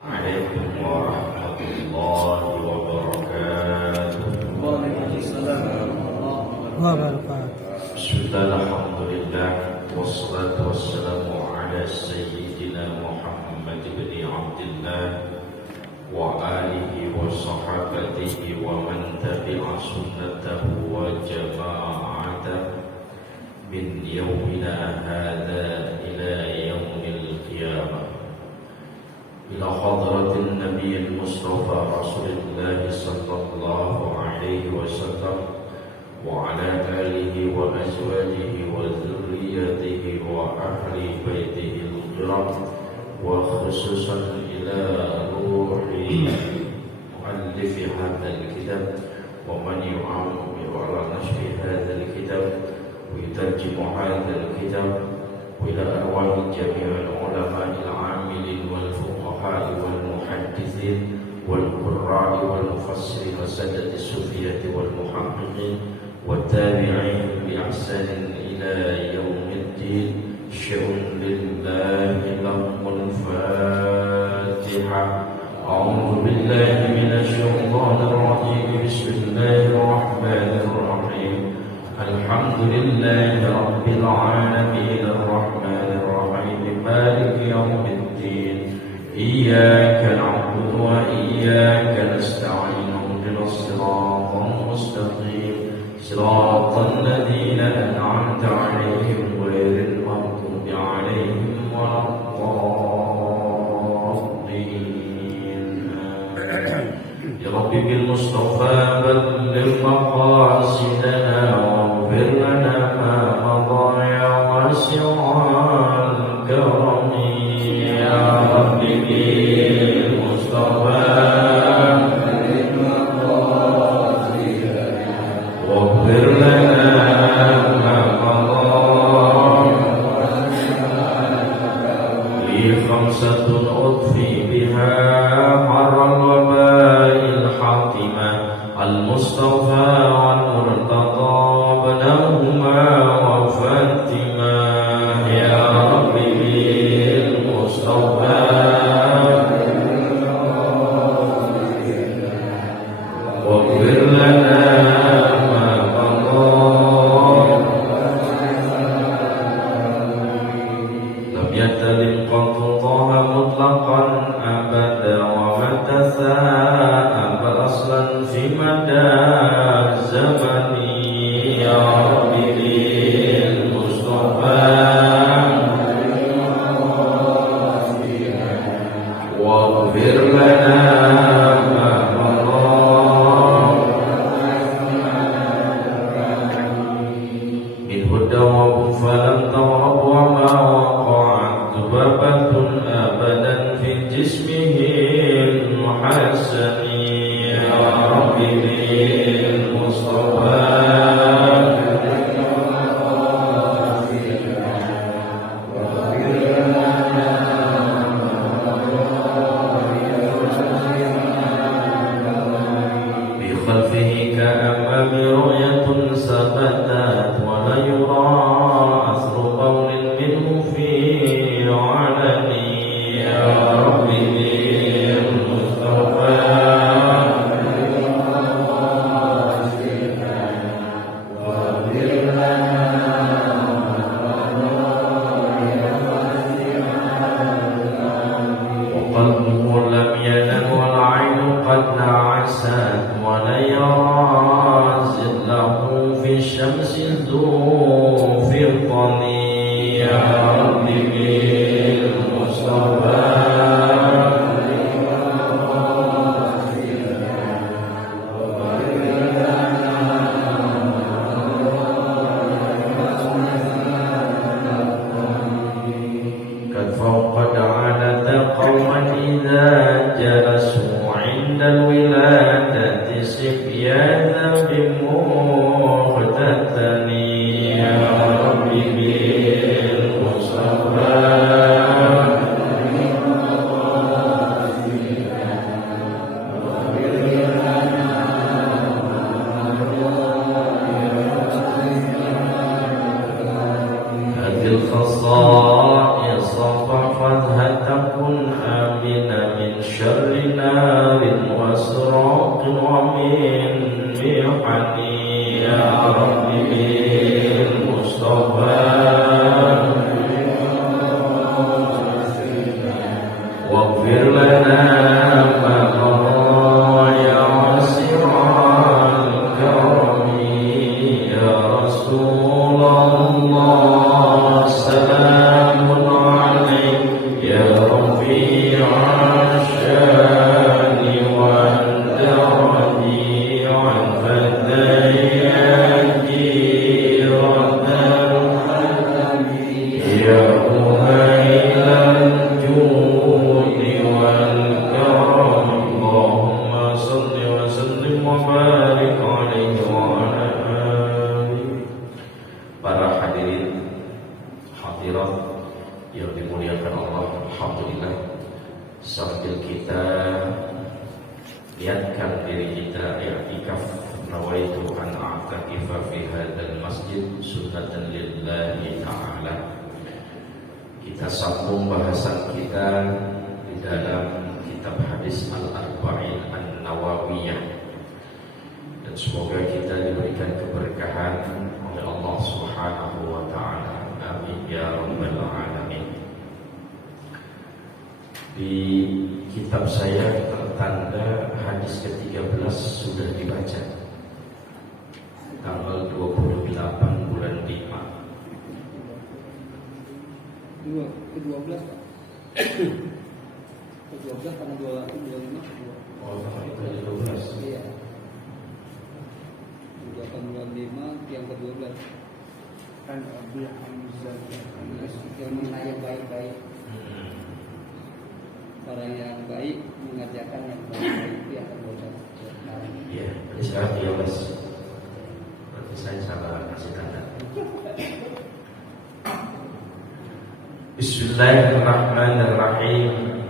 عليكم ورحمة الله وبركاته. Waalaikumsalam warahmatullahi wabarakatuh. Bismillah, alhamdulillah, wassalatu wassalamu ala sayyidina Muhammad ibn Abdillah wa alihi wa sahabatihi wa man tabi'a sunnatahu wa jama'atahu min yawmina hadha ila yawmil qiyamah. إلى حضرة النبي المصطفى رسول الله صلى الله عليه وسلم وعلى آله وأزواجه وذريته وأهل بيته الكرام، وخصوصا إلى روح مؤلف هذا الكتاب ومن يعاون على نشر هذا الكتاب ويترجم هذا الكتاب، وإلى أرواح جميع العلماء العاملين والفقهاء والمحدثين والقراء والمفسرين وسادة الصوفية والمحققين والتابعين بإحسان إلى يوم الدين. شئ لله لهم الفاتحة. أعوذ بالله من الشيطان الرجيم. بسم الله الرحمن الرحيم. الحمد لله رب العالمين الرحمن الرحيم مالك يوم الدين. إياك نعبد وإياك نستعين. اهدنا الصراط المستقيم صراط الذين أنعمت عليهم غير المغضوب عليهم ولا الضالين. يا رب بالمصطفى بلغ مقاصدنا واغفر لنا ما مضى يا واسع الكرم. يا رب بالمصطفى بلغ مقاصدنا واغفر لنا ما مضى. لي خمسة أطفي بها حر الوباء الحاطمة: المصطفى والمرتضى ابنهما وفاطمة. يا رب بالمصطفى واغفر لنا ما مضى. لم يتلم قط طه مطلقا أبدا ومتى ثاب أصلا في مدى الزمن. يا رب بالمصطفى واغفر لنا ما مضى. من هدى فلم تغرب وما وقعت ذبابة أبدا في جسمه المحسن. يا رب بالمصطفى بخلفه كأمام رؤية ثبتت ولا يرى أثر قول منه في علن. يا رب بالمصطفى وقلبه لم ينل والعين قد نعست ولا يرى ظله في الشمس ذو فطن. يا رب بالمصطفى قد فوقد عادة قوما إذا جلسوا عند الولادة سفيانا بمختتن. يا رب بالمصطفى هذه الخصائص فاحفظها تكن آمنا من واغفر لنا ما مضى يا واسع الكرم يا رسول الله سلام عليك يا رفيع الشان والدرج عن فتيات جيرة الحلم يا أهيل الجود والكرم اللهم صل وسلم وبارك عليه وعلى آله. Para hadirin hadirat yang dimuliakan Allah, alhamdulillah, sambil kita niatkan diri kita i'tikaf, nawaitu an a'takifa fi hadzal masjid sunnatan lillahi ta'ala. Kita sambung bahasan kita di dalam kitab hadis Al-Arba'in An-Nawawiyah, dan semoga kita diberikan keberkahan oleh Allah Subhanahu wa taala. Amin ya rabbal alamin. Di kitab saya tertanda hadis ke-13 sudah dibaca tanggal 28 bulan 5. Ke-12 Pak. Ke-12 karena 25. Oh, itu 12. Iya. 28 bulan 5 yang ke-12. Kan Abi Hamzah yang mengenai baik-baik. Orang yang baik mengerjakan yang baik itu yang ke-12. Iya, ini sekarang 13. Berarti saya salah kasih tanda. Bismillahirrahmanirrahim.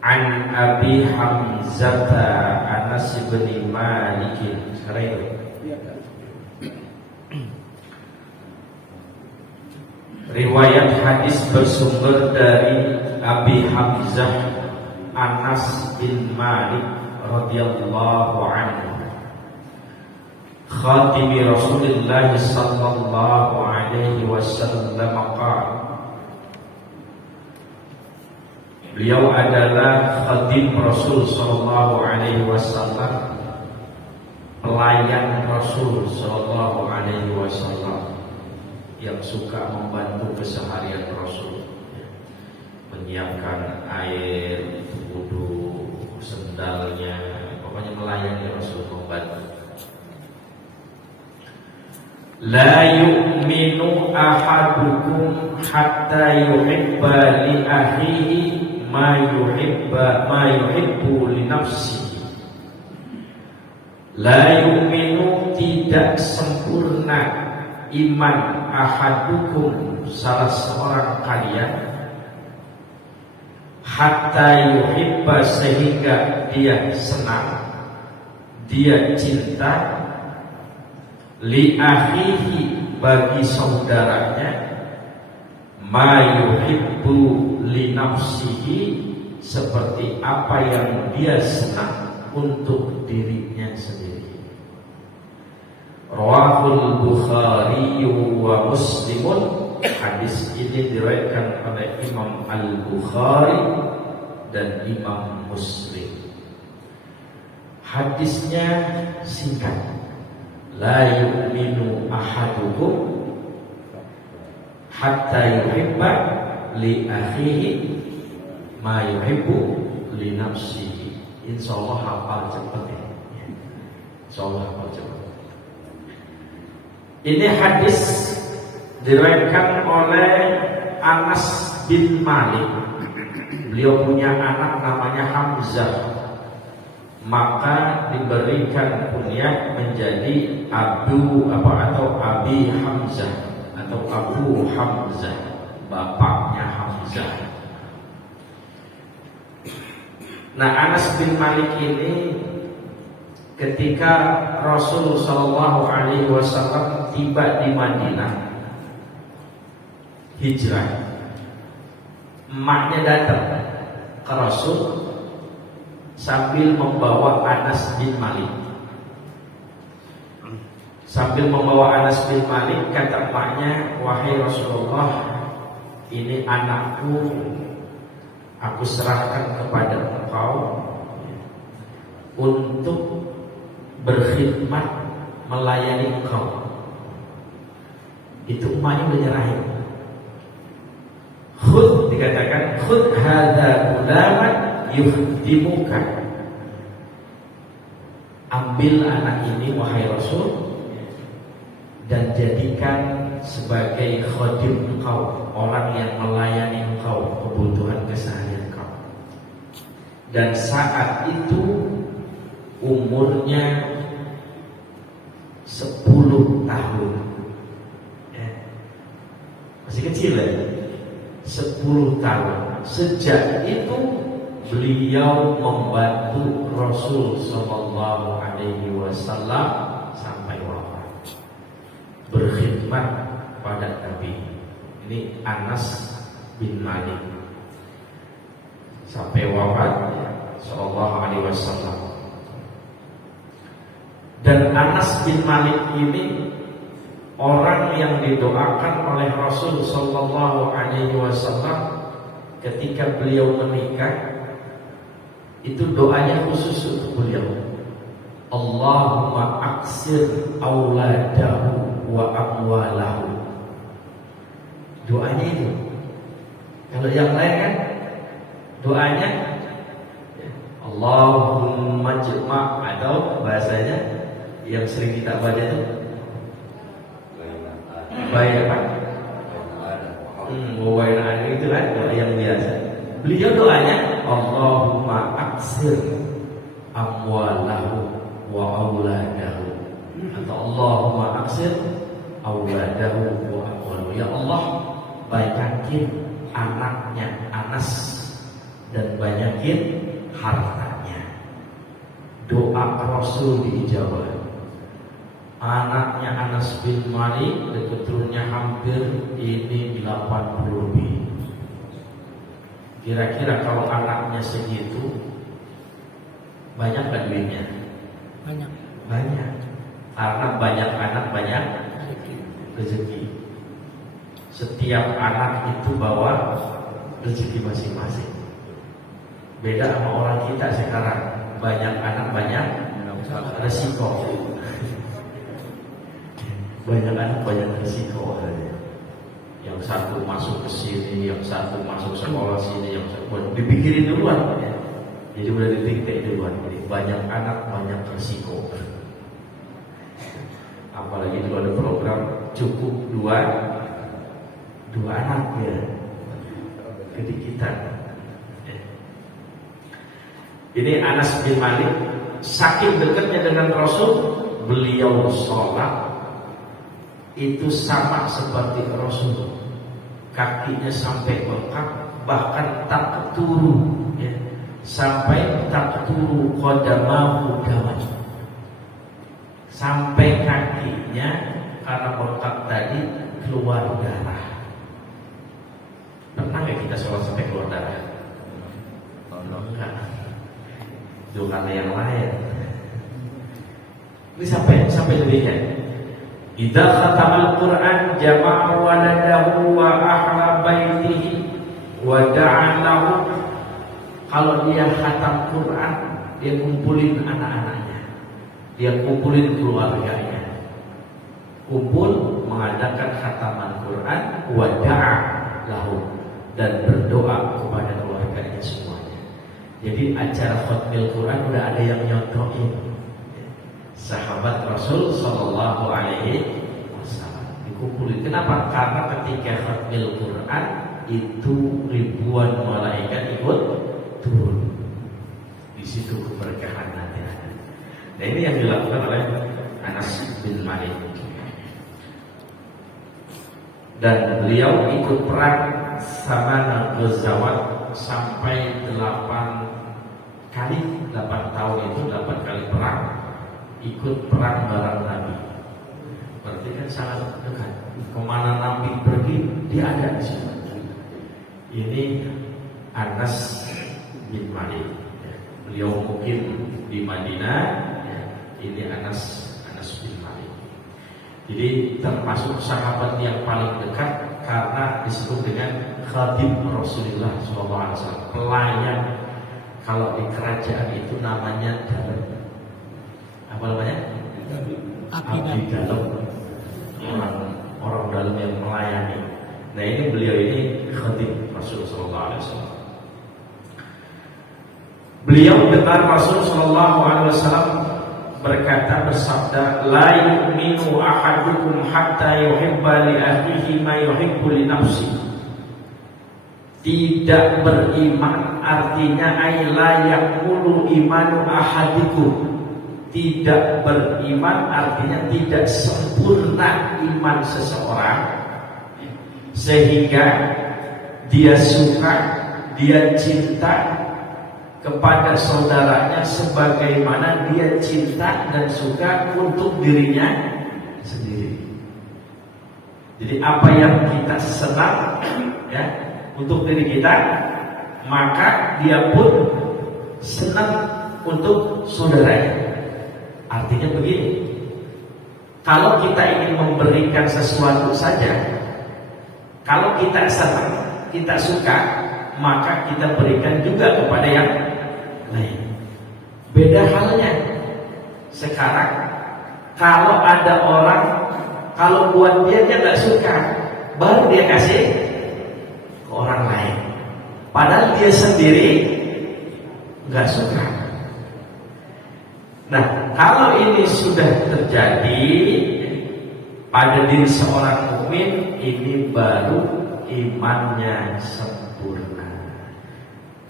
An Abi Hamzah Anas bin Malik. Sekarang itu. Iya, Kak. Riwayat hadis bersumber dari Abi Hamzah Anas bin Malik radhiyallahu anhu, khatimi Rasulullah sallallahu alaihi wasallam qala. Beliau adalah khadim Rasul sallallahu alaihi wasallam, pelayan Rasul sallallahu alaihi wasallam yang suka membantu keseharian Rasul, menyiapkan air, wudu, sendalnya, pokoknya melayani Rasul, membantu. La yu'minu ahadukum hatta yuhibba li akhihi ma yuhibbu li nafsihi. La yu'minu, tidak sempurna iman ahadukum, salah seorang kalian, hatta yuhibba, sehingga dia senang, dia cinta, li akhihi, bagi saudaranya, ma yuhibbu li nafsihi, seperti apa yang dia senang untuk dirinya sendiri. Rawahul Bukhari wa Muslimun. Hadis ini diriwayatkan oleh Imam Al-Bukhari dan Imam Muslim. Hadisnya singkat. La yu'minu ahadukum hatta yuhibba li akhihi ma yuhibbu li nafsihi. Insyaallah hafal cepat ya. Insyaallah hafal cepat. Ini hadis diriwayatkan oleh Anas bin Malik. Beliau punya anak namanya Hamzah, maka diberikan kunyah menjadi Abi Hamzah atau Abu Hamzah, bapaknya Hamzah. Nah, Anas bin Malik ini ketika Rasul sallallahu alaihi wasallam tiba di Madinah, hijrah, emaknya datang ke Rasul sambil membawa Anas bin Malik. Sambil membawa Anas bin Malik, kata emaknya, wahai Rasulullah, ini anakku aku serahkan kepada engkau untuk berkhidmat melayani engkau. Itu emaknya menyerahin. Khud, dikatakan khud hadza gulaman yukhdimuka. Ambil anak ini wahai Rasul dan jadikan sebagai khadim engkau, orang yang melayani engkau kebutuhan keseharian engkau. Dan saat itu umurnya 10 tahun ya. Masih kecil ya, 10 tahun. Sejak itu beliau membantu Rasul Sallallahu Alaihi Wasallam sampai wafat, berkhidmat pada Nabi. Ini Anas bin Malik sampai wafat Sallallahu Alaihi Wasallam. Dan Anas bin Malik ini orang yang didoakan oleh Rasul Sallallahu Alaihi Wasallam ketika beliau menikah. Itu doanya khusus untuk beliau. Allahumma aksir auladahu wa amwalahu. Doanya itu. Kalau yang lain kan doanya Allahumma jma', atau bahasanya yang sering kita baca itu baik apa? Wawainaan itu kan doa yang biasa. Beliau doanya Allahumma aksir amwalahu wa auladahu, atau Allahumma aksir auladahu wa amwalahu. Ya Allah, banyakin anaknya Anas dan banyakin hartanya. Doa Rasul diijabah. Anaknya Anas bin Malik keturunannya hampir ini 80 lebih. Kira-kira kalau anaknya segitu, banyak gak duitnya? Banyak. Karena banyak anak banyak rezeki. Setiap anak itu bawa rezeki masing-masing. Beda sama orang kita sekarang, banyak anak banyak resiko. Banyak anak banyak resiko. Yang satu masuk ke sini, yang satu masuk sekolah sini, yang satu dipikirin duluan ya. Jadi udah ditik duluan. Jadi banyak anak banyak resiko. Apalagi kalau ada program cukup dua anak ya, kedikitan. Ini Anas bin Malik saking dekatnya dengan Rasul, beliau sholat itu sama seperti Rasul, kakinya sampai bengkak, bahkan tak keturu ya. Sampai tak keturu qadamahu daman, sampai kakinya karena bengkak tadi keluar darah. Pernah gak kita sholat sampai keluar darah? Enggak. Itu karena yang lain. Ini sampai lebihnya. Idza khatamal Qur'an jama'a waladahu wa ahla baitihi wa da'a lahu. Kalau dia khatam Quran, dia kumpulin anak-anaknya, dia kumpulin keluarganya, kumpul mengadakan khataman Quran, wa da'a lahu, dan berdoa kepada keluarganya semuanya. Jadi acara khatmil Quran udah ada yang nyontohin. Sahabat Rasul Sallallahu Alaihi Wasallam dikumpulin. Kenapa? Karena ketika khatmil Quran itu ribuan malaikat ikut turun. Di situ keberkahan nanti ada. Nah ini yang dilakukan oleh Anas bin Malik. Dan beliau ikut perang sama Ghazawat sampai 8 tahun itu 8 kali perang. Ikut perang bareng Nabi. Berarti kan sangat dekat. Kemana Nabi pergi, dia ada di situ. Ini Anas bin Malik. Beliau mungkin di Madinah. Ini Anas bin Malik. Jadi termasuk sahabat yang paling dekat karena disebut dengan khadim Rasulullah SAW, pelayan. Kalau di kerajaan itu namanya dalam. Apa namanya? Abdi dalam. Orang dalam yang melayani. Nah ini beliau ini khadim Rasulullah SAW. Beliau dengar Rasulullah SAW bersabda, la yu'minu ahadukum hatta yuhibba li akhihi ma yuhibbu li nafsihi. Tidak beriman artinya ay la yaqulu imanu ahadikum. Tidak beriman artinya tidak sempurna iman seseorang sehingga dia suka, dia cinta kepada saudaranya sebagaimana dia cinta dan suka untuk dirinya sendiri. Jadi apa yang kita senang ya untuk diri kita, maka dia pun senang untuk saudaranya. Artinya begini, kalau kita ingin memberikan sesuatu saja, kalau kita senang, kita suka, maka kita berikan juga kepada yang lain. Beda halnya sekarang, kalau ada orang, kalau buat dia nggak suka, baru dia kasih ke orang lain. Padahal dia sendiri nggak suka. Nah, kalau ini sudah terjadi pada diri seorang mukmin, ini baru imannya sempurna.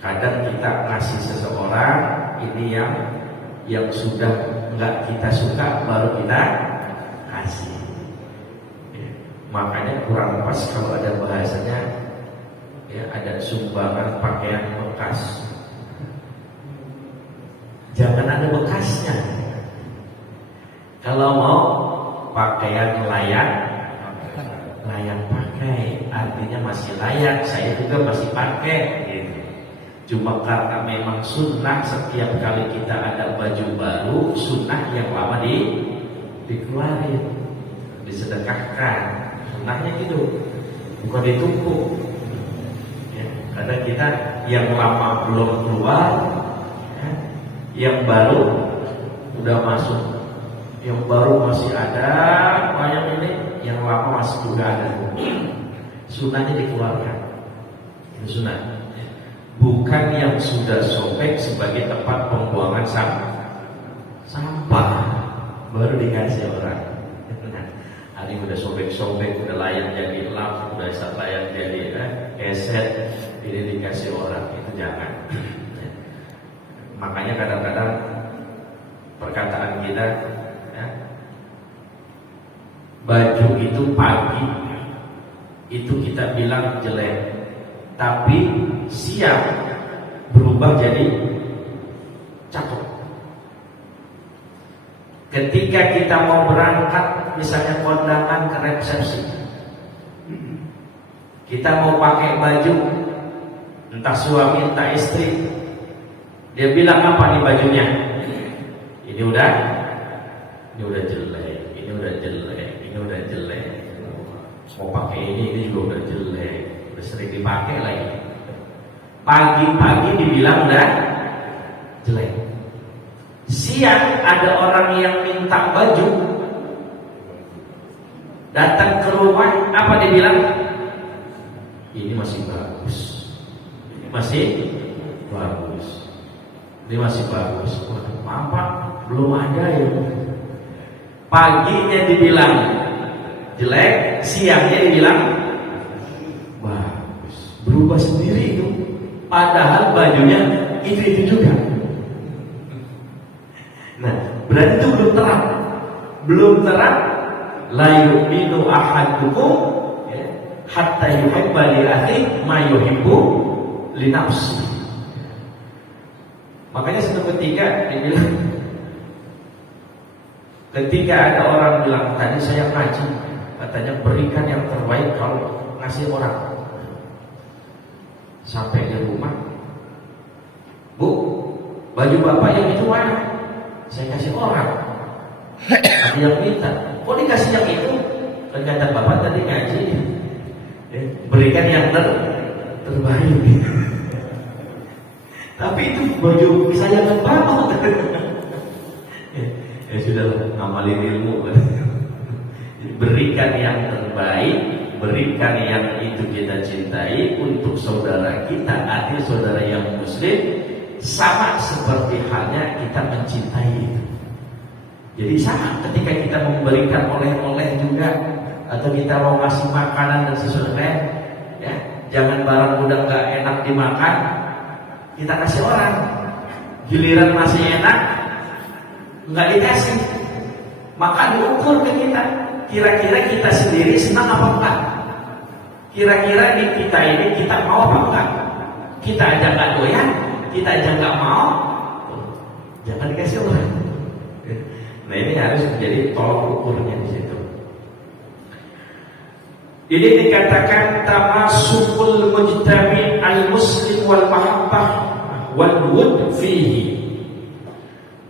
Kadang kita kasih seseorang ini yang sudah nggak kita suka baru kita kasih. Makanya kurang pas kalau ada bahasanya ya ada sumbangan pakaian bekas. Jangan ada bekasnya. Kalau mau pakaian layak pakai, artinya masih layak. Saya juga masih pakai. Gitu. Cuma karena memang sunnah setiap kali kita ada baju baru, sunnah yang lama dikeluarin, disedekahkan. Sunnahnya gitu, bukan ditumpuk. Ya, karena kita yang lama belum keluar, ya, yang baru udah masuk. Yang baru masih ada banyak ini, yang lama masih juga ada. Sunnahnya dikeluarkan. Itu sunnah. Bukan yang sudah sobek sebagai tempat pembuangan sampah baru dikasih orang. Hari udah sobek-sobek, udah layak jadi lap, udah layak jadi keset, ini dikasih orang, itu jangan. Makanya kadang-kadang perkataan kita, ya, baju itu pagi itu kita bilang jelek, tapi siang berubah jadi cakep. Ketika kita mau berangkat, misalnya kondangan ke resepsi, kita mau pakai baju, entah suami entah istri, dia bilang apa nih bajunya? Ini udah jelek, ini udah jelek, ini udah jelek. Mau pakai ini juga udah jelek, udah sering dipakai lagi. Pagi-pagi dibilang udah jelek. Siang ada orang yang minta baju, datang ke rumah, apa dia bilang? Ini masih bagus, ini masih bagus, ini masih bagus. Waduh, apa? Belum ada ya. Paginya dibilang jelek, siangnya dibilang bagus. Berubah sendiri itu. Padahal bajunya itu juga. Nah, berarti itu belum terang. La yu'minu ahadukum hatta yuhibba li akhihi ma yuhibbu li nafsihi. Makanya suatu ketika dibilang, ketika ada orang bilang, tadi saya ngaji, katanya berikan yang terbaik kalau ngasih orang. Sampai di rumah, Bu, baju bapak yang itu mana? Saya kasih orang. Ada yang minta, kok dikasih yang itu? Ternyata bapak tadi ngaji, Berikan yang terbaik. Tapi itu baju kesayangan Bapak. Ya sudahlah, amalin ilmu. Berikan yang terbaik, berikan yang itu kita cintai untuk saudara kita, artinya saudara yang muslim, sama seperti halnya kita mencintai itu. Jadi sama ketika kita memberikan oleh-oleh juga, atau kita mau kasih makanan dan sesuatu, ya jangan barang udah nggak enak dimakan kita kasih orang, giliran masih enak nggak dikasih. Maka diukur ke kita, kira-kira kita sendiri senang apa enggak, kira-kira di kita ini kita mau apa enggak. Kita aja nggak doyan, kita aja nggak mau, jangan dikasih orang. Nah ini harus menjadi tolak ukurnya di situ. Ini dikatakan tamasukul mujtami al-muslim wal mahabbah wal wud fihi.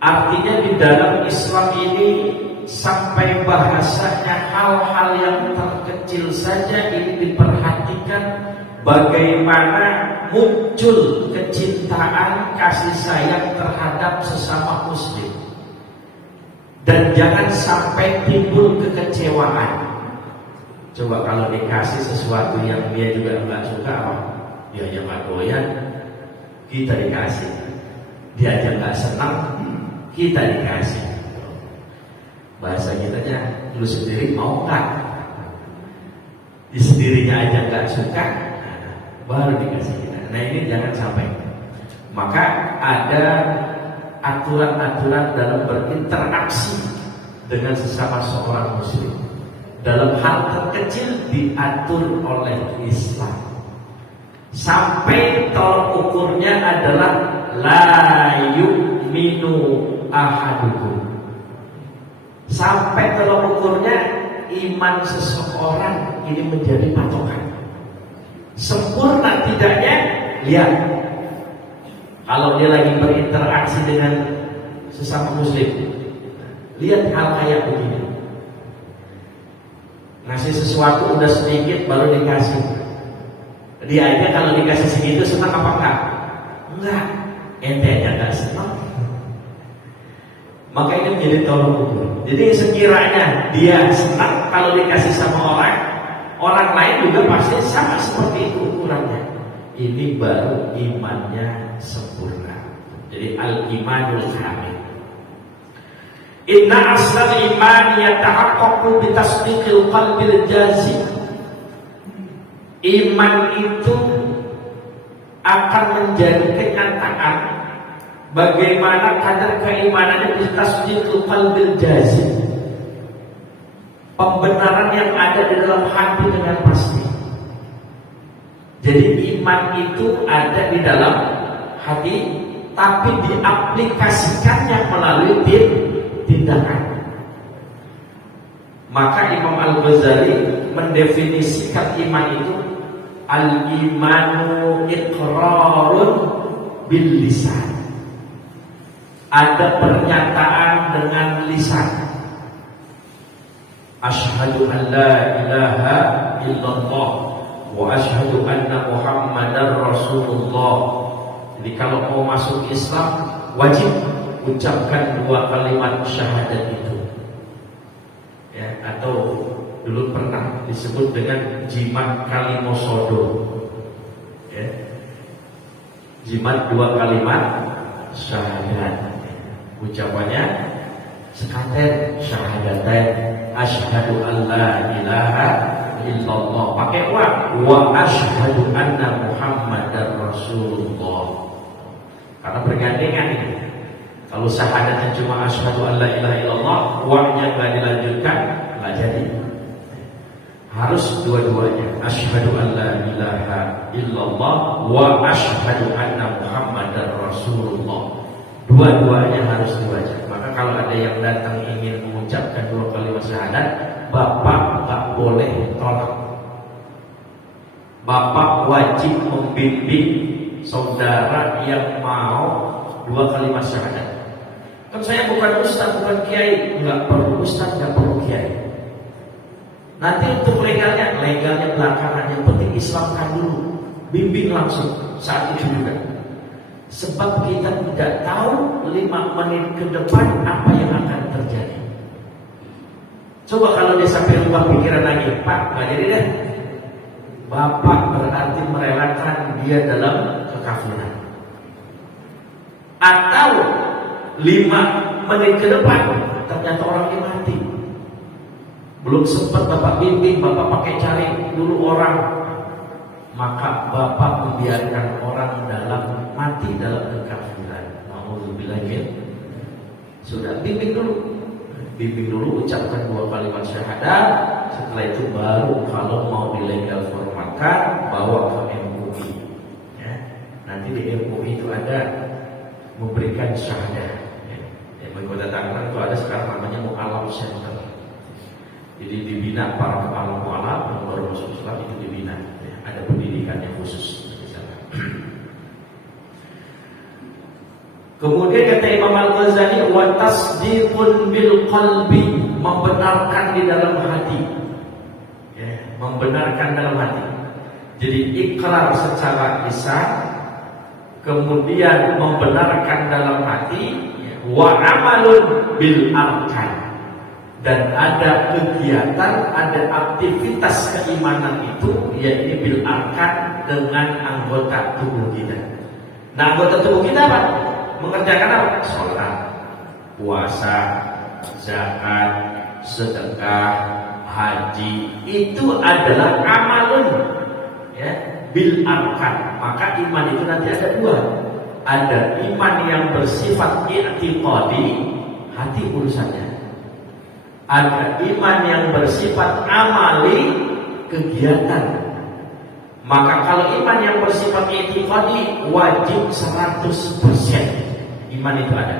Artinya di dalam Islam ini sampai bahasanya hal-hal yang terkecil saja ini diperhatikan, bagaimana muncul kecintaan kasih sayang terhadap sesama muslim. Dan jangan sampai timbul kekecewaan. Coba kalau dikasih sesuatu yang dia juga nggak suka, dia aja nggak doyan, kita dikasih. Dia aja nggak senang, kita dikasih. Bahasa kitanya, lu sendiri mau nggak? Di sendirinya aja nggak suka, baru dikasih kita. Nah ini jangan sampai. Maka ada aturan-aturan dalam berinteraksi dengan sesama seorang muslim. Dalam hal terkecil diatur oleh Islam. Sampai tolak ukurnya adalah la yu'minu ahadukum. Sampai tolak ukurnya iman seseorang ini menjadi patokan. Sempurna tidaknya, lihat. Kalau dia lagi berinteraksi dengan sesama muslim, lihat hal kayak begini. Ngasih sesuatu udah sedikit baru dikasih. Dia aja kalau dikasih segitu senang apa enggak? Enggak. Ente aja enggak senang. Maka ini menjadi tolak ukur. Jadi sekiranya dia senang kalau dikasih sama orang, orang lain juga pasti sama seperti itu ukurannya. Ini baru imannya sempurna. Jadi al-imanul kamil. Inna asal iman yatahaqqaqu bi tasdiqil qalbil jazim. Iman itu akan menjadi kenyataan bagaimana kadar keimanannya bi tasdiqil qalbil jazim. Pembenaran yang ada di dalam hati dengan pasti. Jadi iman itu ada di dalam hati, tapi diaplikasikannya melalui tindakan. Maka Imam Al-Ghazali mendefinisikan iman itu al-imanu iqrarun bil lisan. Ada pernyataan dengan lisan. Asyhadu an la ilaha illallah wa asyhadu anna Muhammadar Rasulullah. Jadi kalau mau masuk Islam wajib ucapkan 2 kalimat syahadat itu. Ya, atau dulu pernah disebut dengan jimat kalimosodo. Ya. Jimat 2 kalimat syahadat. Ucapannya sekaten syahadatain asyhadu an la ilaha illallah, pakai wa asyhadu anna Muhammadar Rasulullah. Karena bergandengan ini. Kalau syahadatnya cuma asyhadu an la ilaha illallah, wa-nya enggak dilanjutkan, enggak jadi. Harus dua-duanya. Asyhadu an la ilaha illallah wa asyhadu anna Muhammadar Rasulullah. Dua-duanya harus dibaca. Maka kalau ada yang datang ingin mengucapkan 2 kalimat syahadat, Bapak enggak boleh tolak. Bapak wajib membimbing saudara yang mau 2 kalimat syahadat. Kan saya bukan ustaz, bukan kiai. Enggak perlu ustaz, enggak perlu kiai. Nanti untuk legalnya belakangan. Yang penting Islamkan dulu, bimbing langsung saat itu juga. Sebab kita tidak tahu 5 menit ke depan apa yang akan terjadi. Coba kalau dia sampai rubah pikiran lagi, Pak, nggak jadi deh. Bapak berarti merelakan dia dalam kekafiran. Atau 5 menit ke depan ternyata orangnya mati. Belum sempat Bapak bimbing, Bapak pakai cari dulu orang, maka Bapak membiarkan orang mati dalam kekafiran. Nauzubillah. Sudah bimbing dulu, ucapkan 2 kalimat syahadat. Setelah itu baru kalau mau dilegal formalkan, bawa ke MUI. Ya. Nanti di MUI itu ada memberikan syahadat. Yang Kota Tangerang itu ada sekarang namanya Mu'alaf Center. Jadi dibina para mu'alaf yang baru masuk Islam itu dibina. Ya. Ada pendidikannya khusus di sana. Kemudian kata Imam Al-Ghazali, wa tasdiqun bil qalbi, membenarkan di dalam hati. Ya, membenarkan dalam hati. Jadi ikrar secara lisan, kemudian membenarkan dalam hati, wa amalun bil arkan, dan ada kegiatan, ada aktivitas keimanan itu, yaitu bil arkan, dengan anggota tubuh kita. Nah, anggota tubuh kita apa? Mengerjakan apa? Sholat, puasa, zakat, sedekah, haji, itu adalah amalun, ya, bil arkan. Maka iman itu nanti ada 2. Ada iman yang bersifat i'tiqadi, hati urusannya. Ada iman yang bersifat amali, kegiatan. Maka kalau iman yang bersifat i'tiqadi, wajib 100% iman itu ada.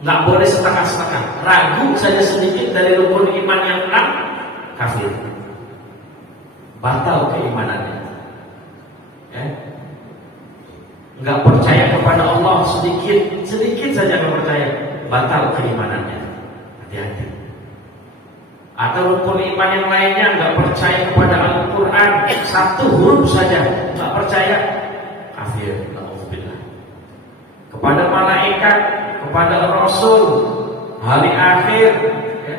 Nggak boleh setengah-setengah. Ragu saja sedikit dari rukun iman yang 6, kafir, batal keimanannya. Ya. Nggak percaya kepada Allah sedikit saja nggak percaya, batal keimanannya. Hati-hati. Atau rukun iman yang lainnya, nggak percaya kepada Al-Quran, 1 huruf saja nggak percaya, kafir. Alhamdulillah. Kepada malaikat, kepada Rasul, hari akhir, ya,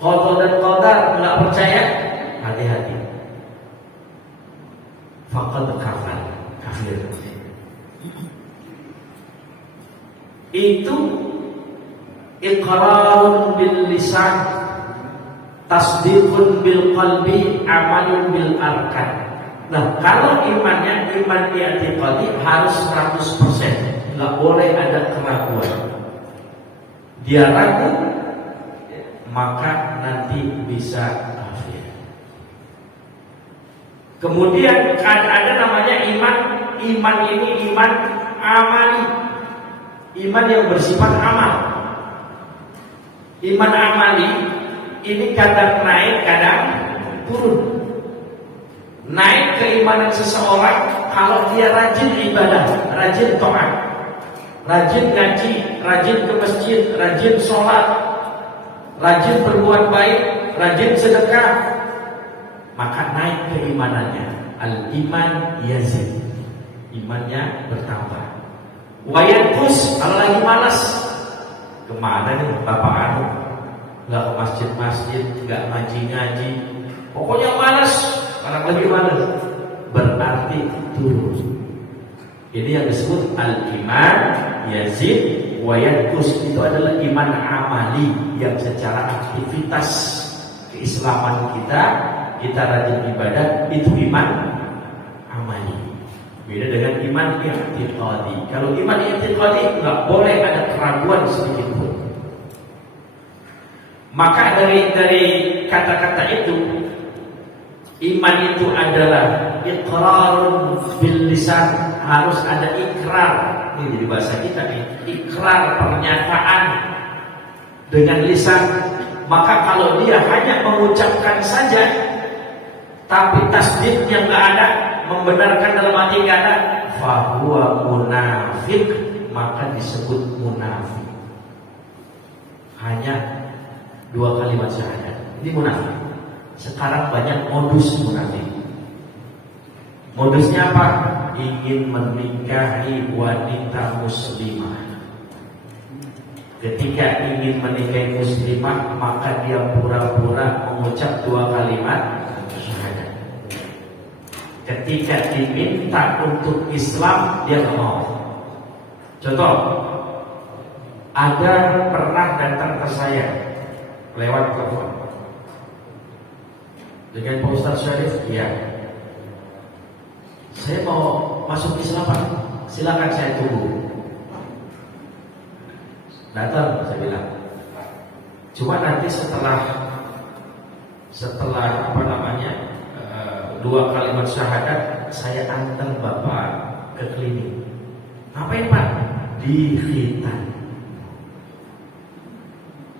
qada dan qadar, nggak percaya, hati-hati. Faqad kafar, kafir. Itu iqrarun bil lisan, tasdiqun bil qalbi, amalun bil arkan. Nah, kalau imannya iman i'tiqadi harus 100%, nggak boleh ada keraguan. Dia ragu, maka nanti bisa kafir. Kemudian ada namanya iman ini iman amali, iman yang bersifat amal. Iman amali ini kadang naik, kadang turun. Naik keimanan seseorang kalau dia rajin ibadah, rajin taat, rajin ngaji, rajin ke masjid, rajin sholat, rajin berbuat baik, rajin sedekah, maka naik keimanannya. Al-iman yazid, imannya bertambah. Wayankus, kalau lagi malas, kemana nih bapak anu? Nggak ke masjid-masjid, nggak ngaji-ngaji, pokoknya malas. Karena lagi malas, berarti turun. Ini yang disebut al-iman yazid wa yanqus. Itu adalah iman amali yang secara aktivitas keislaman kita rajin ibadah, itu iman amali. Beda dengan iman i'tiqadi. Kalau iman i'tiqadi nggak boleh ada keraguan sedikit pun. Maka dari kata-kata itu, iman itu adalah iqrarun bil lisan, harus ada ikrar. Ini jadi bahasa kita nih, ikrar, pernyataan dengan lisan. Maka kalau dia hanya mengucapkan saja, tapi tasdidnya nggak ada, membenarkan dalam hati nggak ada, fahuwa munafik, maka disebut munafik. Hanya 2 kalimat syahadat, ini munafik. Sekarang banyak modus munafik. Modusnya apa? Ingin menikahi wanita muslimah. Ketika ingin menikahi muslimah, maka dia pura-pura mengucap 2 kalimat syahadat. Ketika diminta untuk Islam, dia nggak mau. Contoh, ada pernah datang ke saya lewat telepon dengan Pak Ustaz Syarif, iya, saya mau masuk Islam Pak, silakan saya tunggu. Datang, saya bilang, cuma nanti setelah 2 kalimat syahadat, saya antar Bapak ke klinik. Ngapain Pak? Di khitan.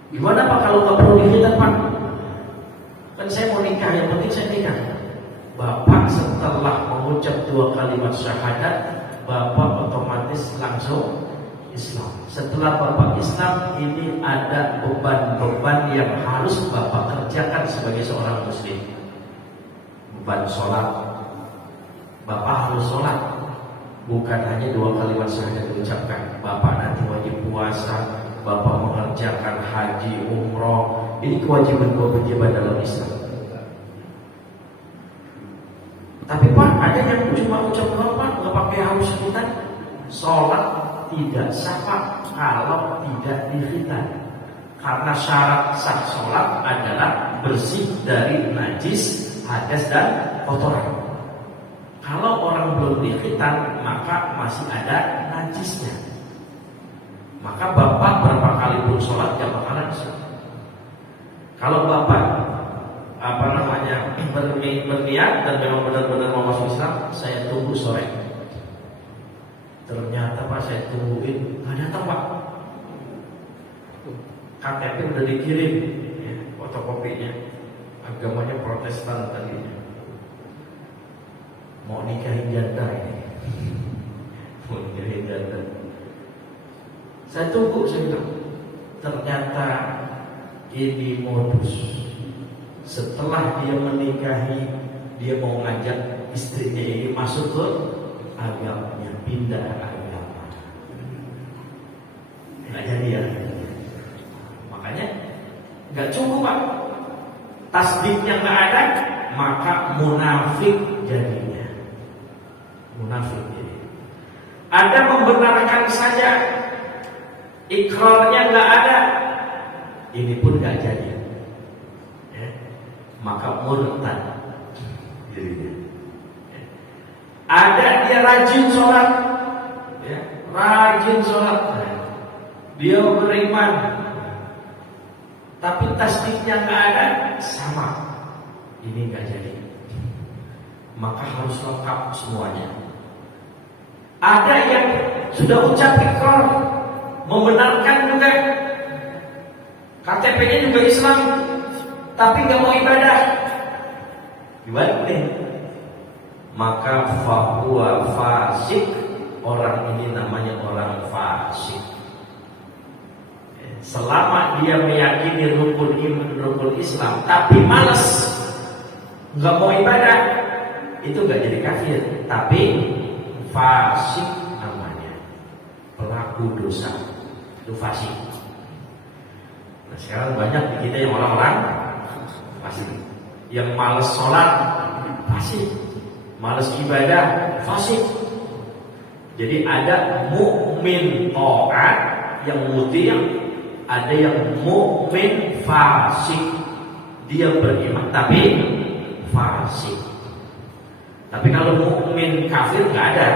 Gimana Pak kalau nggak perlu di khitan Pak? Kan saya mau nikah, yang penting saya nikah. Bapak setelah mengucap 2 kalimat syahadat, Bapak otomatis langsung Islam. Setelah Bapak Islam, ini ada beban-beban yang harus Bapak kerjakan sebagai seorang muslim. Beban sholat. Bapak harus sholat. Bukan hanya 2 kalimat syahadat diucapkan. Bapak nanti wajib puasa, Bapak mengerjakan haji, umroh. Ini kewajiban-kewajiban dalam Islam. Tapi Pak, ada yang cuma ucap Bapak, nggak pakai harus khitan. Sholat tidak sah Pak kalau tidak di khitan. Karena syarat sah sholat adalah bersih dari najis, hadas dan kotoran. Kalau orang belum di khitan, maka masih ada najisnya. Maka Bapak berapa kali pun sholat gak bakalan sah. Kalau Bapak berniat dan memang benar-benar mau masuk Islam, saya tunggu sore. Ternyata Pak, saya tungguin nggak datang Pak. KTP udah dikirim, ya, fotokopinya. Agamanya Protestan tadinya. Mau nikahin janda ini. Mau nikahin janda. Saya tunggu, saya bilang, ternyata ini modus. Setelah dia menikahi, dia mau ngajak istrinya ini masuk ke agamanya, pindah agama. Nggak jadi ya. Makanya nggak cukup Pak. Tasdiknya nggak ada, maka munafik jadinya. Munafik jadi. Ada membenarkan saja, ikrarnya nggak ada, ini pun nggak jadi. Maka murtad dirinya. Ada dia rajin sholat, ya, rajin sholat, dia beriman, tapi tasdiknya nggak ada, sama, ini nggak jadi. Maka harus lengkap semuanya. Ada yang sudah ucap ikrar, membenarkan juga, KTP-nya juga Islam, tapi nggak mau ibadah, gimana nih? Maka fahuwa fasik, orang ini namanya orang fasik. Selama dia meyakini rukun iman, rukun Islam, tapi malas, nggak mau ibadah, itu nggak jadi kafir, tapi fasik namanya, pelaku dosa, itu fasik. Nah, sekarang banyak di kita yang orang-orang fasik, yang malas sholat fasik, malas ibadah fasik. Jadi ada mukmin taat yang muti, ada yang mukmin fasik, dia beriman tapi fasik. Tapi kalau mukmin kafir nggak ada,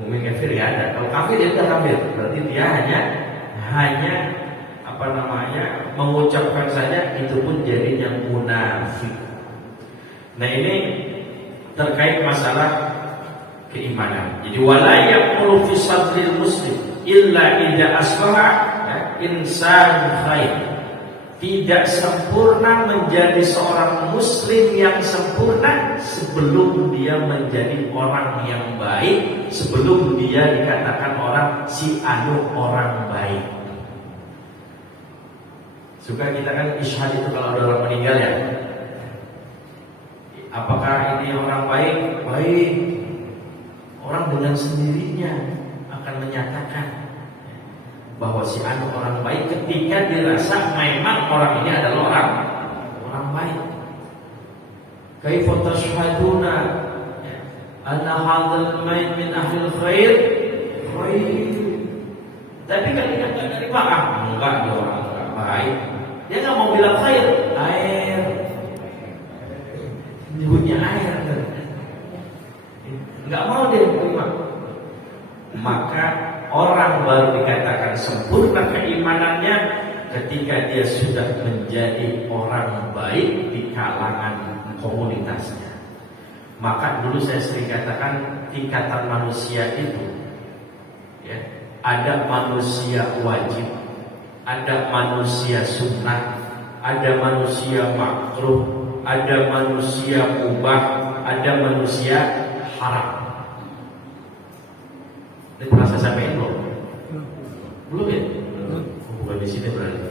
mukmin kafir nggak ada. Kalau kafir dia udah kafir, berarti dia hanya mengucapkan saja, itu pun jadinya munafik. Nah, ini terkait masalah keimanan. Jadi wala yaqulu fi sadril muslim illa idza asbaha insan khair. Tidak sempurna menjadi seorang muslim yang sempurna sebelum dia menjadi orang yang baik, sebelum dia dikatakan orang si anu orang baik. Suka kita kan isyhad itu kalau ada orang meninggal ya, Apakah ini orang baik? Baik. Orang dengan sendirinya akan menyatakan bahwa si anu orang baik ketika dirasa memang orang ini adalah orang baik. Kaifa tashhaduna anna hadzal main min ahli khair? Khair. Tapi ketika nggak nerima, enggak, dia orang enggak baik. Dia nggak mau bilang khair, air. Nyebutnya air, nggak mau dia terima. Maka orang baru dikatakan sempurna keimanannya ketika dia sudah menjadi orang baik di kalangan komunitasnya. Maka dulu saya sering katakan tingkatan manusia itu, ya, ada manusia wajib, ada manusia sunnah, ada manusia makruh, ada manusia mubah, ada manusia haram. Ini pernah saya sampaikan belum? Belum ya? Bukan di sini berarti.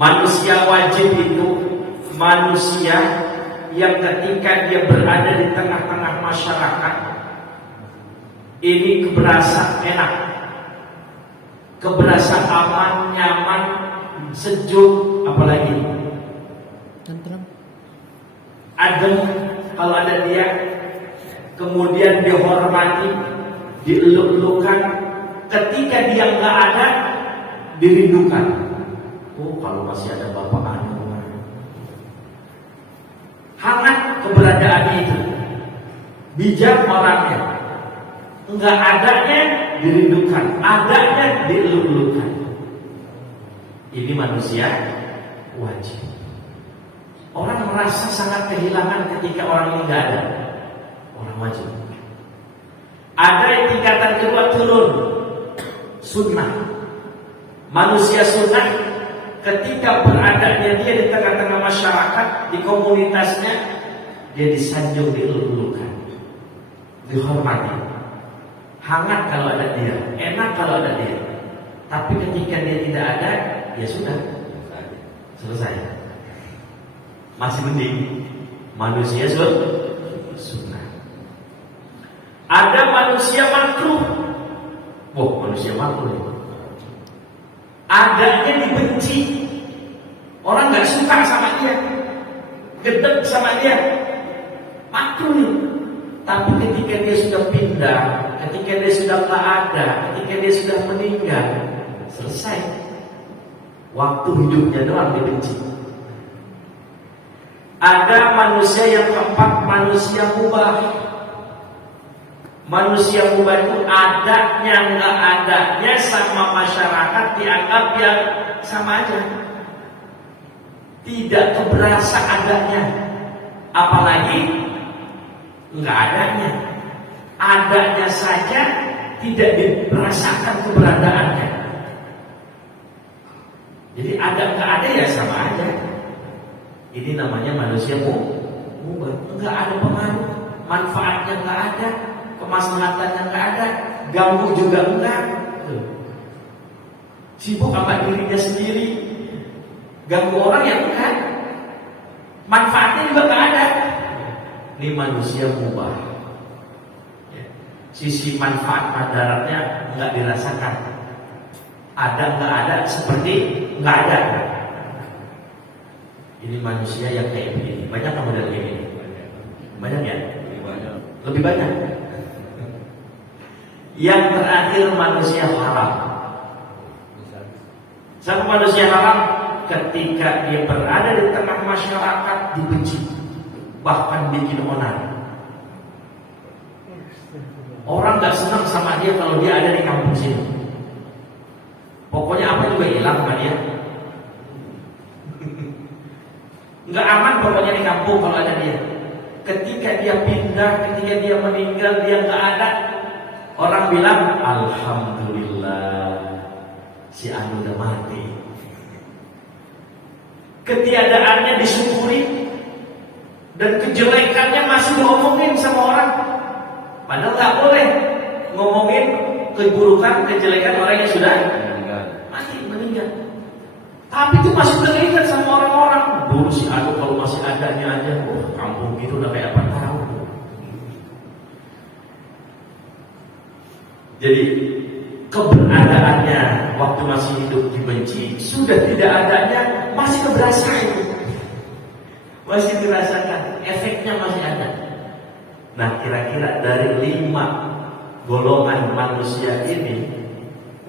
Manusia wajib itu manusia yang ketika dia berada di tengah-tengah masyarakat ini keberasa enak, keberasa aman, nyaman, sejuk, apalagi adem kalau ada dia, kemudian dihormati, dieluk-elukan. Ketika dia nggak ada, dirindukan. Oh, kalau masih ada bapak anu, hangat keberadaannya itu, bijak orangnya, nggak adanya dirindukan, adanya dieluk-elukan. Ini manusia wajib. Orang merasa sangat kehilangan ketika orang ini nggak ada. Orang wajib. Ada yang tingkatan kedua turun, sunnah. Manusia sunnah ketika beradanya dia di tengah-tengah masyarakat, di komunitasnya, dia disanjung, dieluk-elukan, dihormati, hangat kalau ada dia, enak kalau ada dia. Tapi ketika dia tidak ada, ya sudah, selesai. Masih mending manusia sunnah. Ada manusia makruh. Wah, manusia makruh. Adanya dibenci. Orang nggak suka sama dia, gedek sama dia, makruh. Tapi ketika dia sudah pindah, ketika dia sudah nggak ada, ketika dia sudah meninggal, selesai. Waktu hidupnya doang dibenci. Ada manusia yang keempat, manusia mubah. Manusia mubah itu adanya nggak adanya sama masyarakat dianggap yang sama aja, tidak keberasa adanya, apalagi nggak adanya. Adanya saja tidak dirasakan keberadaannya. Jadi ada nggak ada ya sama aja. Ini namanya manusia mubah. Nggak ada pengaruh, manfaatnya nggak ada, kemaslahatannya nggak ada, ganggu juga enggak. Sibuk sama dirinya sendiri, ganggu orang yang enggak, manfaatnya juga nggak ada. Ini manusia mubah. Sisi manfaat madaratnya nggak dirasakan. Ada nggak ada seperti nggak ada. Ini manusia yang kayak begini. Banyak kan model kayak gini? Banyak ya? Lebih banyak. Yang terakhir manusia haram. Sama manusia haram ketika dia berada di tengah masyarakat dibenci, bahkan bikin onar. Orang gak senang sama dia kalau dia ada di kampung sini. Pokoknya apa juga hilang sama dia. Nggak aman pokoknya di kampung kalau ada dia. Ketika dia pindah, ketika dia meninggal, dia nggak ada, orang bilang alhamdulillah si anu udah mati. Ketiadaannya disyukuri dan kejelekannya masih diomongin sama orang. Padahal nggak boleh ngomongin keburukan, kejelekan orang yang sudah mati, meninggal. Tapi itu masih teringat sama orang-orang. Dulu si Ado kalau masih adanya aja, kampung itu udah kayak apa tahu. Jadi keberadaannya waktu masih hidup dibenci, sudah tidak adanya masih keberasa itu. Masih dirasakan, efeknya masih ada. Nah, kira-kira dari 5 golongan manusia ini,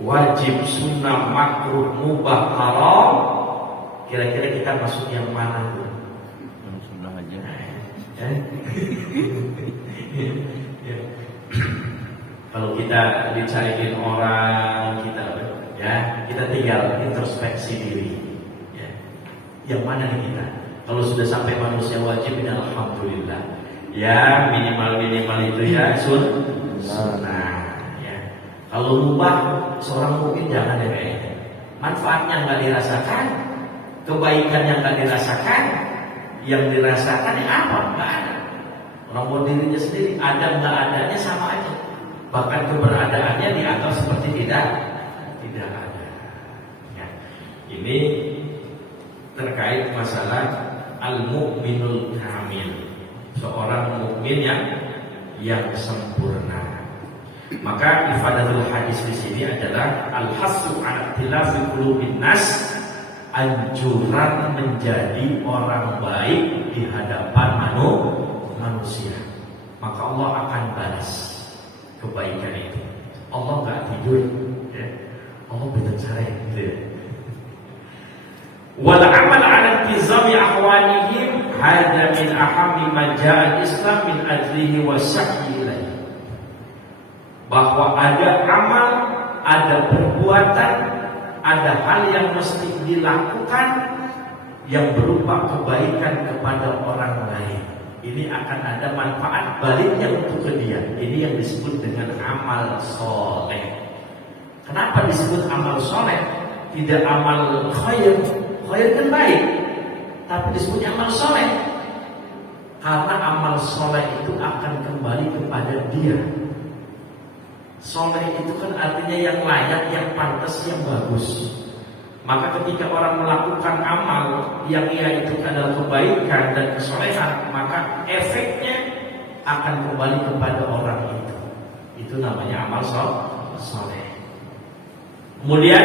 wajib, sunnah, makruh, mubah, haram, kira-kira kita masuk yang mana tuh? Sunnah aja. Kalau kita dicariin orang, kita tinggal introspeksi diri. Ya. Yang mana nih kita? Kalau sudah sampai manusia wajib, ini alhamdulillah. Ya minimal itu ya sunnah. Ya. Kalau mubah, seorang mukmin jangan kayaknya. Manfaatnya nggak dirasakan, kebaikan yang nggak dirasakan, yang dirasakan yang apa? Nggak ada. Orang buat dirinya sendiri, ada nggak adanya sama aja. Bahkan keberadaannya dianggap seperti tidak ada. Ya. Ini terkait masalah al-mu'minul kamil, seorang mukmin yang sempurna. Maka ifadatul hadis di sini adalah al-hasu ala tilafi qulubin nas, anjuran menjadi orang baik di hadapan manusia. Maka Allah akan balas kebaikan itu. Allah nggak tidur, ya. Allah bicara gitu ya. Wal amal ala intizami ahwalihim hada min ahammi ma ja'a al-Islam min ajlihi wa sahyi ilaihi. Bahwa ada amal, ada perbuatan, ada hal yang mesti dilakukan yang berupa kebaikan kepada orang lain. Ini akan ada manfaat baliknya untuk ke dia. Ini yang disebut dengan amal soleh. Kenapa disebut amal soleh? Tidak amal khair. Khair kan baik, tapi disebutnya amal soleh. Karena amal soleh itu akan kembali kepada dia. Soleh itu kan artinya yang layak, yang pantas, yang bagus. Maka ketika orang melakukan amal yang ia itu adalah kebaikan dan kesolehan, maka efeknya akan kembali kepada orang itu. Itu namanya amal soleh. Kemudian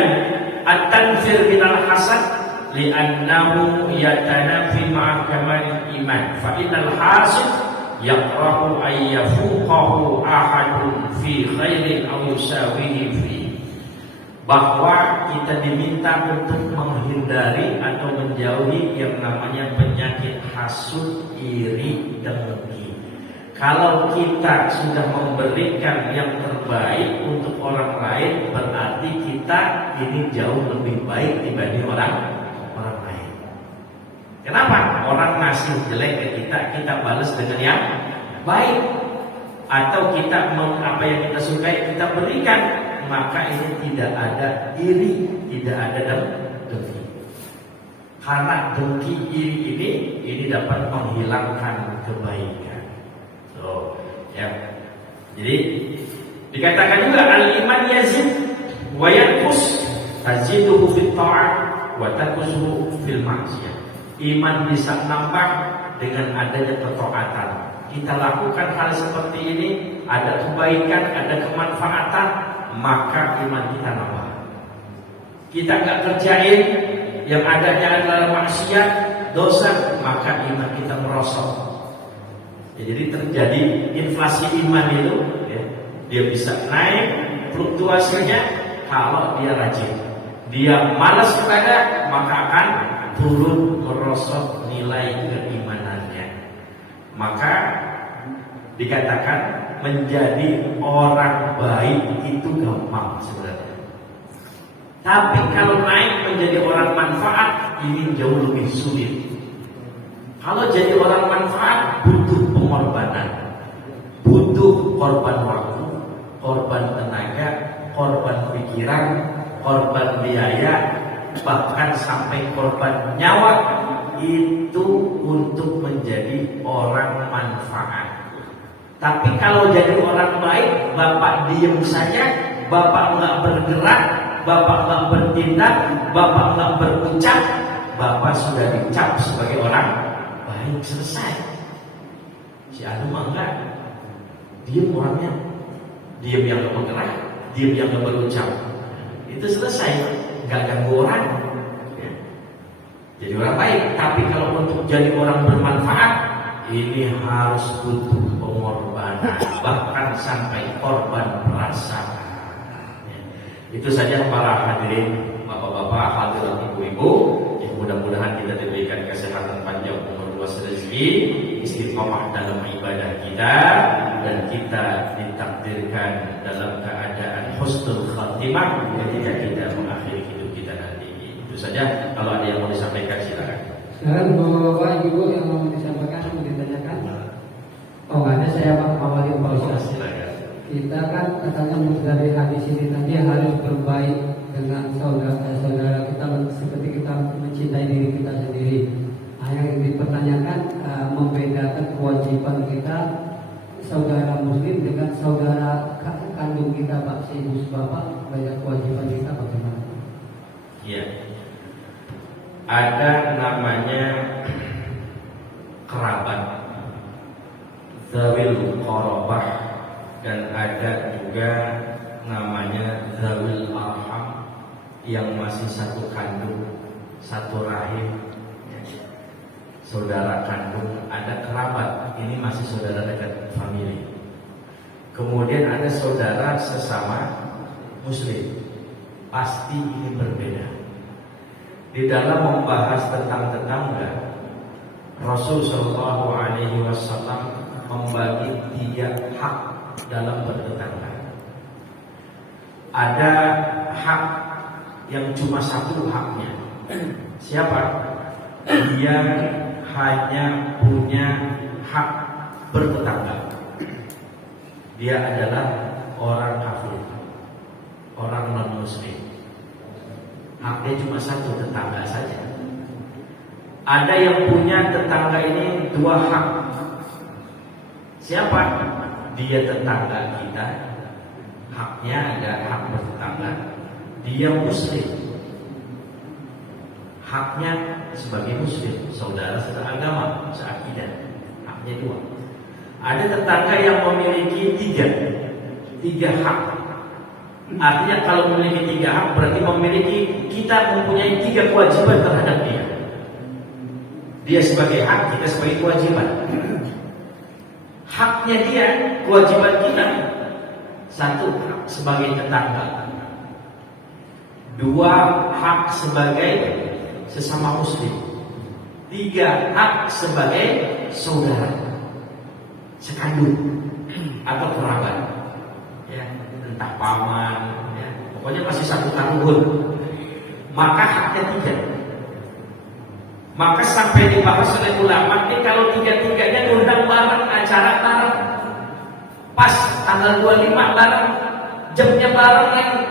at-tanfir minal hasad li'annahu yatanafi ma'a kamalil iman. Fa innal hasid yaqrahu ay yafuqahu ahadun fi khairin aw yusawihi fi. Bahwa kita diminta untuk menghindari atau menjauhi yang namanya penyakit hasud, iri, dengki. Kalau kita sudah memberikan yang terbaik untuk orang lain, berarti kita ini jauh lebih baik dibanding orang lain. Kenapa? Orang ngasih jelek ke kita balas dengan yang baik. Atau kita apa yang kita sukai kita berikan, maka ini tidak ada iri, tidak ada dengki. Karena dengki, iri ini dapat menghilangkan kebaikan. Ya. Jadi dikatakan juga al-iman yazid wa yanqus, taziduhu fit ta'at wa tanqusuhu fil ma'siyah. Iman bisa nambah dengan adanya ketaatan. Kita lakukan hal seperti ini, ada kebaikan, ada kemanfaatan, maka iman kita nambah. Kita nggak kerjain, yang adanya adalah maksiat, dosa, maka iman kita merosot. Ya, jadi terjadi inflasi iman itu, ya, dia bisa naik fluktuasinya kalau dia rajin. Dia malas kepada, maka akan turun merosot nilai keimanannya. Maka dikatakan menjadi orang baik itu gampang sebenarnya. Tapi kalau naik menjadi orang manfaat, ini jauh lebih sulit. Kalau jadi orang manfaat butuh pengorbanan, butuh korban waktu, korban tenaga, korban pikiran, korban biaya, bahkan sampai korban nyawa. Itu untuk menjadi orang manfaat. Tapi kalau jadi orang baik, bapak diem saja, bapak nggak bergerak, bapak nggak bertindak, bapak nggak berucap, bapak sudah dicap sebagai orang baik, selesai. Si Anu mah enggak, diam orangnya, diam yang nggak bergerak, diam yang nggak berucap, itu selesai, nggak ganggu orang. Ya. Jadi orang baik. Tapi kalau untuk jadi orang bermanfaat, ini harus butuh pengorbanan, bahkan sampai korban perasaan. Ya. Itu saja para hadirin, bapak-bapak, hadirat ibu-ibu, yang mudah-mudahan kita diberikan kesehatan panjang umur, luas rezeki, istiqomah dalam ibadah kita, dan kita ditakdirkan dalam keadaan husnul khatimah ketika kita mengakhiri hidup kita nanti. Itu saja. Kalau ada yang mau disampaikan silakan. Sekarang bapak ibu yang mau disampaikan, mau ditanyakan? Oh nggak ada, saya awali Pak Ustaz. Silakan. Kita kan katanya dari hadis ini tadi harus berbaik dengan saudara kita seperti kita mencintai diri kita sendiri. Nah, yang dipertanyakan membedakan kewajiban kita saudara muslim dengan saudara kandung kita, Pak, ibu bapak, banyak kewajiban kita bagaimana? Iya. Ada namanya kerabat, zawil qarabah, dan ada juga namanya zawil arham, yang masih satu kandung, satu rahim, saudara kandung. Ada kerabat, ini masih saudara dekat famili. Kemudian ada saudara sesama muslim, pasti ini berbeda. Di dalam membahas tentang tetangga, Rasul Shallallahu Alaihi Wasallam membagi 3 hak dalam bertetangga. Ada hak yang cuma satu haknya. Siapa? Dia hanya punya hak bertetangga. Dia adalah orang kafir, orang non muslim. Haknya cuma satu, tetangga saja. Ada yang punya tetangga ini 2 hak. Siapa? Dia tetangga kita, haknya ada hak bertetangga. Dia muslim, haknya sebagai muslim, saudara seagama, seakidah, haknya 2. Ada tetangga yang memiliki 3 hak. Artinya kalau memiliki 3 hak berarti kita mempunyai 3 kewajiban terhadap dia. Dia sebagai hak, kita sebagai kewajiban. Haknya dia, kewajiban kita, 1 hak sebagai tetangga, 2 hak sebagai sesama muslim, 3 hak sebagai saudara sekandung atau kerabat, ya, entah paman, ya, pokoknya masih satu kandungan. Maka haknya 3. Maka sampai dibahas oleh ulama, ini kalau 3-tiganya ngundang bareng, acara bareng, pas tanggal 25 bareng, jamnya bareng lagi.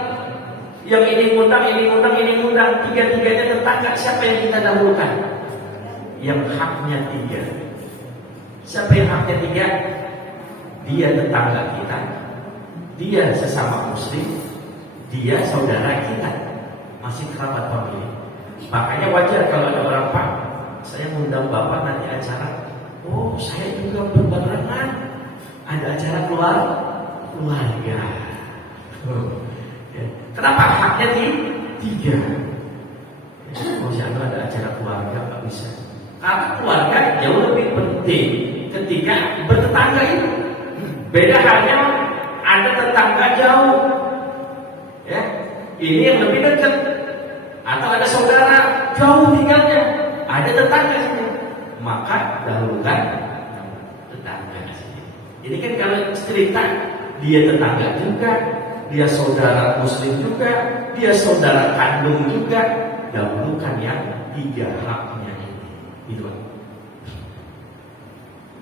Yang ini ngundang, ini ngundang, ini ngundang, 3-tiganya tetangga. Siapa yang kita dahulukan? Yang haknya 3. Siapa yang haknya 3? Dia tetangga kita, dia sesama muslim, dia saudara kita, masih kerabat famili. Makanya wajar kalau ada orang, Pak, saya ngundang Bapak nanti acara. Oh, saya juga berbarengan, ada acara keluarga. Ya. Kenapa haknya 3? Oh, saya ada acara keluarga, nggak bisa. Karena keluarga jauh lebih penting ketika bertetangga itu. Beda halnya ada tetangga jauh, ya, ini yang lebih dekat. Atau ada saudara jauh tinggalnya, ada tetangga sini, maka dahulukan tetangga sini. Ini kan kalau cerita, dia tetangga juga, dia saudara muslim juga, dia saudara kandung juga, dahulukan yang 3 haknya ini. Itu.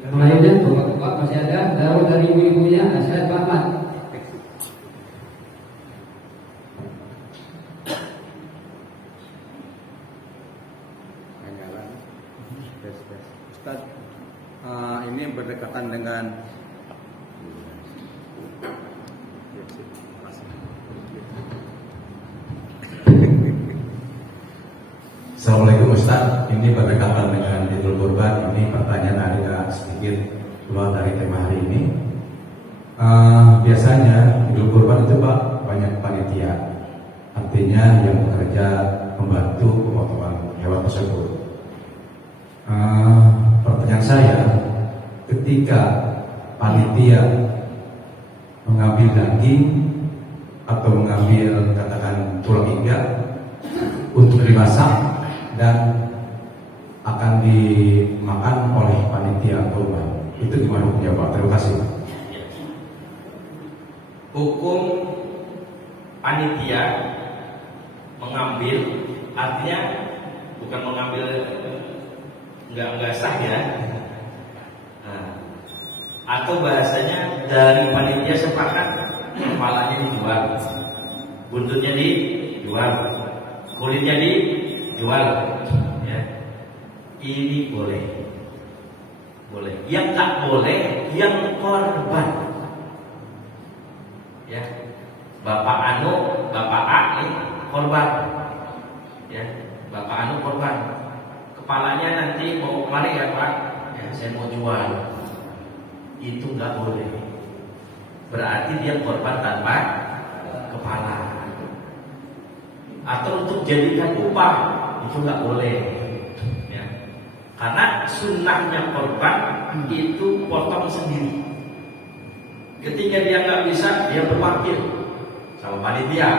Yang lainnya, bapak-bapak masih ada, baru dari ibu-ibunya, saya Ahmad. Ustaz, ini berdekatan dengan Ustaz, ini berdekatan dengan Idul Kurban. Ini pertanyaan agak sedikit keluar dari tema hari ini. Biasanya Idul Kurban itu Pak banyak panitia, artinya yang bekerja membantu pemotongan hewan tersebut. Pertanyaan saya, ketika panitia mengambil daging atau mengambil katakan tulang iga untuk dimasak dan akan dimakan oleh panitia kurban, itu gimana hukumnya Pak? Terima kasih. Hukum panitia mengambil, artinya bukan mengambil nggak sah ya. Atau bahasanya dari panitia sepakat kepalanya dijual, buntutnya dijual, kulitnya dijual, ya. Ini boleh. Yang tak boleh yang korban, ya. Bapak A ini korban, ya. Bapak Anu korban, kepalanya nanti mau kemari ya Pak, ya, saya mau jual. Itu nggak boleh. Berarti dia korban tanpa kepala. Atau untuk jadikan upah, itu nggak boleh, ya. Karena sunnahnya korban itu potong sendiri. Ketika dia nggak bisa, dia berwakil sama panitia.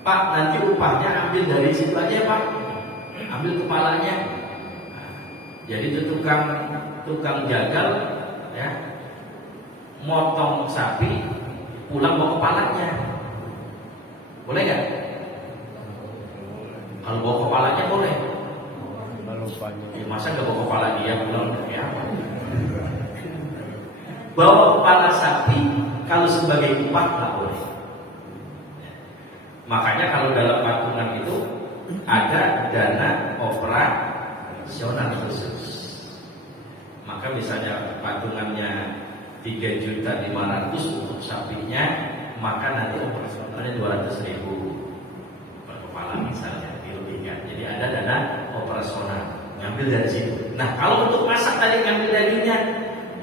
Pak, nanti upahnya ambil dari situ aja Pak, ambil kepalanya. Jadi itu tukang jagal, ya, motong sapi, pulang bawa kepalanya, boleh nggak? Kalau bawa kepalanya boleh. Ya, masa nggak bawa kepala dia pulang? Ya. Bawa kepala sapi kalau sebagai upah nggak boleh. Makanya kalau dalam patungan itu ada dana operasional khusus. Maka misalnya patungannya 3.500.000 untuk sapinya, maka nanti operasionalnya 200.000 per kepala misalnya, dilebihkan. Jadi ada dana operasional, ngambil dari situ. Nah kalau untuk masak tadi ngambil dagingnya,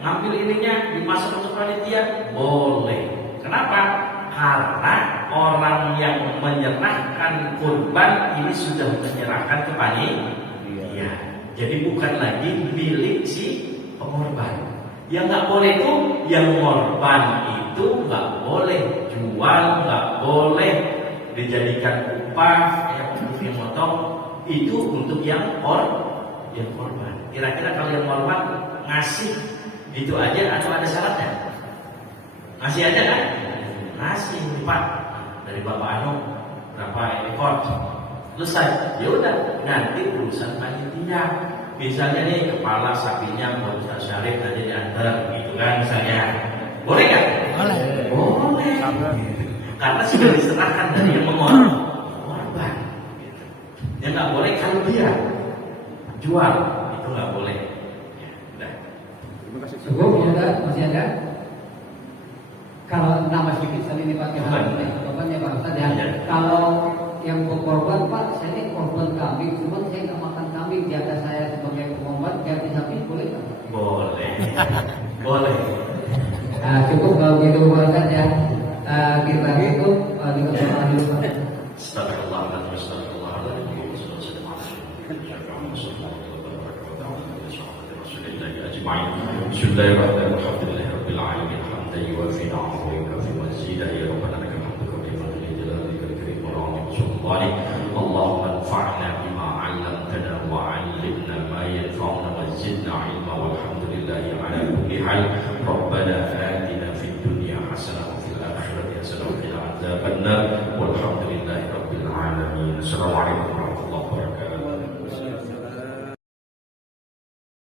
ngambil ininya, dimasak untuk panitia, boleh. Kenapa? Karena orang yang menyerahkan kurban ini sudah menyerahkan ke panitia. Jadi bukan lagi milik si pengorban. Yang nggak boleh itu, yang korban itu nggak boleh jual, nggak boleh dijadikan upah, untuk yang motong itu untuk yang korban. Kira-kira kalau yang korban ngasih gitu aja atau ada syaratnya? Ngasih aja kan? Ngasih Pak dari Bapak Anu berapa ekor? Selesai. Ya udah, nanti urusan panitia. Misalnya nih kepala sapinya buat Ustaz Syarif nanti diantar gitu kan misalnya. Boleh kan? Boleh. Karena sudah diserahkan dari yang mengorban. Yang nggak boleh kalau dia jual, itu nggak boleh. Ya, udah. Terima kasih. Cukup ya, masih ada? Kalau nama sedikit sekali ini Pak, korbannya Pak Ustaz ya. Kalau yang berkorban Pak, saya ini korban kambing, cuma saya nggak makan kambing, jatah saya sebagai pengorban, jatah sapi boleh nggak? Boleh. Nah, cukup kalau gitu Pak Ustaz ya. Kita itu dengan doa dulu Pak. Bismillahirrahmanirrahim. يوافي نعمه ويكافئ مزيده يا ربنا لك الحمد كما ينبغي لجلالك الكريم ورحمتك سبحانك